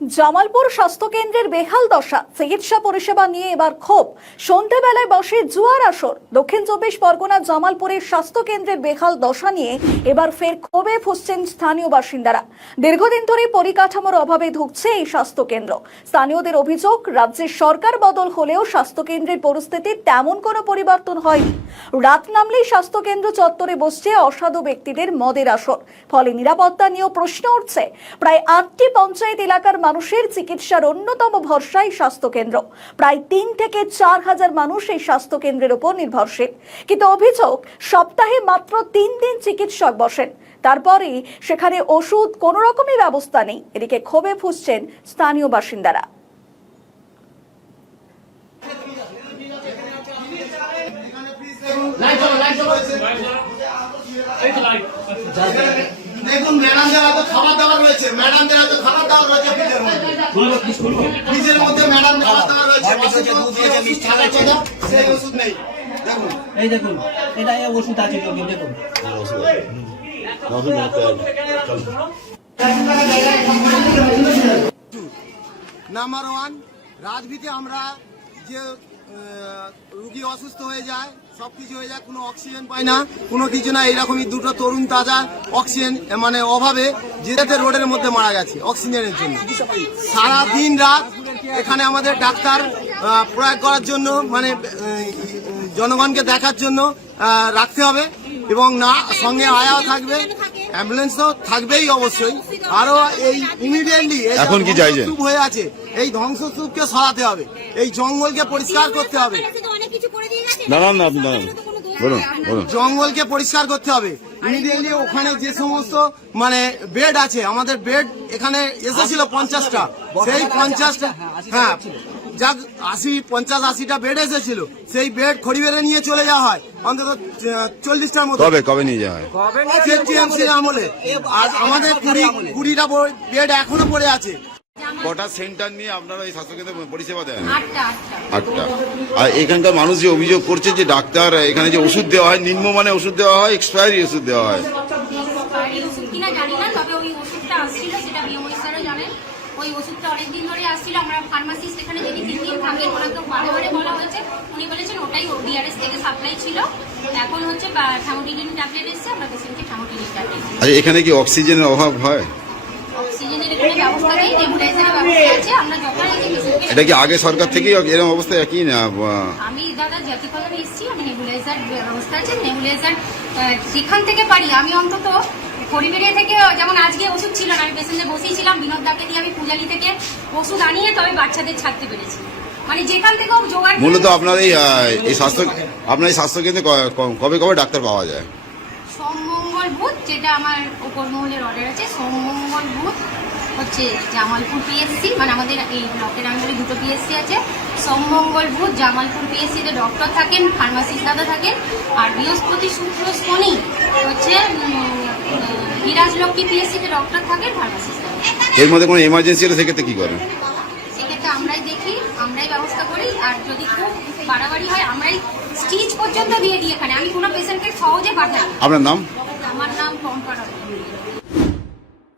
জামালপুর স্বাস্থ্য কেন্দ্রের বেহাল দশা, চিকিৎসা পরিষেবা নিয়ে এবার ক্ষোভ। সন্ধ্যাবেলায় বসে জুয়ার আসর। দক্ষিণ চব্বিশ পরগনার জামালপুরের স্বাস্থ্য কেন্দ্রের বেহাল দশা নিয়ে এবার ফের ক্ষোভে ফুঁসছেন স্থানীয় বাসিন্দারা। দীর্ঘদিন ধরে পরিকাঠামোর অভাবে ধুঁকছে এই স্বাস্থ্য কেন্দ্র। স্থানীয়দের অভিযোগ, রাজ্যের সরকার বদল হলেও স্বাস্থ্য কেন্দ্রের পরিস্থিতি তেমন কোনো পরিবর্তন হয়নি। রাত নামলেই স্বাস্থ্য কেন্দ্র চত্বরে বসছে অসাধু ব্যক্তিদের মদের আসর। ফলে নিরাপত্তা নিয়েও প্রশ্ন উঠছে। প্রায় 8টি পঞ্চায়েত এলাকার মানুষের চিকিৎসার অন্যতম ভরসাই স্বাস্থ্য কেন্দ্র। প্রায় 3 থেকে 4 হাজার মানুষ এই স্বাস্থ্য কেন্দ্রের উপর নির্ভরশীল। কিন্তু অভিযোগ, সপ্তাহে মাত্র 3 দিন চিকিৎসক বসেন, তারপরেই সেখানে ওষুধ কোনো রকমই ব্যবস্থা নেই। এদিকে ক্ষোভে ফুঁসছেন স্থানীয় বাসিন্দারা। দেখুন ম্যাডামদের হাতে খাবার দাবার রয়েছে, ম্যাডামদের হাতে খাবার দাবার রয়েছে ফ্রিজের মধ্যে ম্যাডাম খাবার দাবার রয়েছে, সেই ওষুধ নেই। দেখুন এই দেখুন, এটা ওষুধ আছে, দেখুন নাম্বার 1 রাজভিতে আমরা যে রুগী অসুস্থ হয়ে যায়, সবকিছু হয়ে যায়, কোনো অক্সিজেন পায় না, কোনো কিছু না। এইরকমই দুটো তরুণ তাজা অক্সিজেন মানে অভাবে যেতে রোডের মধ্যে মারা গেছে অক্সিজেনের জন্য। সারা দিন রাত এখানে আমাদের ডাক্তার প্রয়োগ করার জন্য, মানে জনগণকে দেখার জন্য রাখতে হবে, এবং না সঙ্গে আয়াও থাকবে, অ্যাম্বুলেন্স তো থাকবেই অবশ্যই। আরো এই ইমিডিয়েটলি এখন কি চাইছেন? হয়ে আছে, এই ধ্বংসস্তূপকে সরাতে হবে, এই জঙ্গলকে পরিষ্কার করতে হবে। না না না, আপনি বলুন বলুন। জঙ্গলকে পরিষ্কার করতে হবে ইমিডিয়েটলি। ওখানে যে সমস্ত মানে বেড আছে, আমাদের বেড এখানে এসেছিল 50টা, সেই 50টা, হ্যাঁ যাক 50-80টা বেড এসেছিল, সেই বেড খড়িবেড়ে নিয়ে চলে যাওয়া হয় অন্তত 40টার মতো। কবে নিয়ে যাওয়া হয়? টিএমসির আমলে। আর আমাদের 20টা বেড এখনো পড়ে আছে। কটা সেন্টার নিয়ে আপনারা এই স্বাস্থ্যকেন্দ্রে পরিষেবা দেন? 8টা। আর এখানকার মানুষ যে অভিযোগ করছে যে ডাক্তার এখানে যে ওষুধ দেওয়া হয়, নিম্নমানের ওষুধ দেওয়া হয়, এক্সপায়ারি ওষুধ দেওয়া হয়। ওষুধ কিনা জানি না, তবে ওই ওষুধটা আসছিল, সেটা বিএমওই স্যারও জানেন। ওই ওষুধটা অনেকদিন ধরে আসছিল। আমরা ফার্মাসিস্ট এখানে যদি 3 দিন থাকেন, ওনাকে বারে বলা হয়েছে, উনি বলেছেন ওটাই ডিআরএস থেকে সাপ্লাই ছিল। এখন হচ্ছে থার্মোডিলিন ট্যাবলেট এসছে, আমরা পেশেন্টকে থার্মোডিলিন ট্যাবলেট। আচ্ছা, এখানে কি অক্সিজেনের অভাব হয়? অক্সিজেনের এখানে ব্যবস্থা নেই, নেবুলাইজারের ব্যবস্থা আছে। আমরা যখন এই যে এটা কি আগে সরকার থেকেই এরকম অবস্থা একই না? আমি দাদা জাতিকলমে এসেছি, আমি নেবুলাইজার ব্যবস্থা আছে। নেবুলাইজার যেখান থেকে পারি আমি অন্তত খড়িবেড়িয়া থেকে, যেমন আজকে ওষুধ ছিল না, আমি পেশেন্টে বসেছিলাম, বিনোদ দাকে দিয়ে আমি পূজালি থেকে ওষুধ আনিয়ে তবে বাচ্চাদের ছাড়তে পেরেছি। মানে যেখান থেকেও জোগাড়। মূলত আপনার এই স্বাস্থ্য কেন্দ্রে কবে ডাক্তার পাওয়া যায়? সোম মঙ্গল বুধ, যেটা আমার উপর মহলের অর্ডার আছে, সোম মঙ্গল বুধ হচ্ছে জামালপুর পিএসসি, মানে আমাদের এই ব্লকের আন্ডারে 2টো পিএসসি আছে। সোম মঙ্গল বুধ জামালপুর পিএসসিতে ডক্টর থাকেন, ফার্মাসিস্ট দাদা থাকেন। আর বৃহস্পতি শুক্র শনি হচ্ছে বিরাজলক্ষ্মী পিএসসিতে ডক্টর থাকেন, ফার্মাসিস্ট দাদা। এর মধ্যে কোনো এমার্জেন্সি হলে সেক্ষেত্রে কি করেন? সেক্ষেত্রে আমরাই দেখি, আমরাই ব্যবস্থা করি। আর যদি খুব বাড়াবাড়ি হয়, আমরাই স্টিচ পর্যন্ত দিয়ে দিই এখানে। আমি কোনো পেশেন্টকে সহজে পাঠাই। আপনার নাম? আমার নাম পম্পা রায়।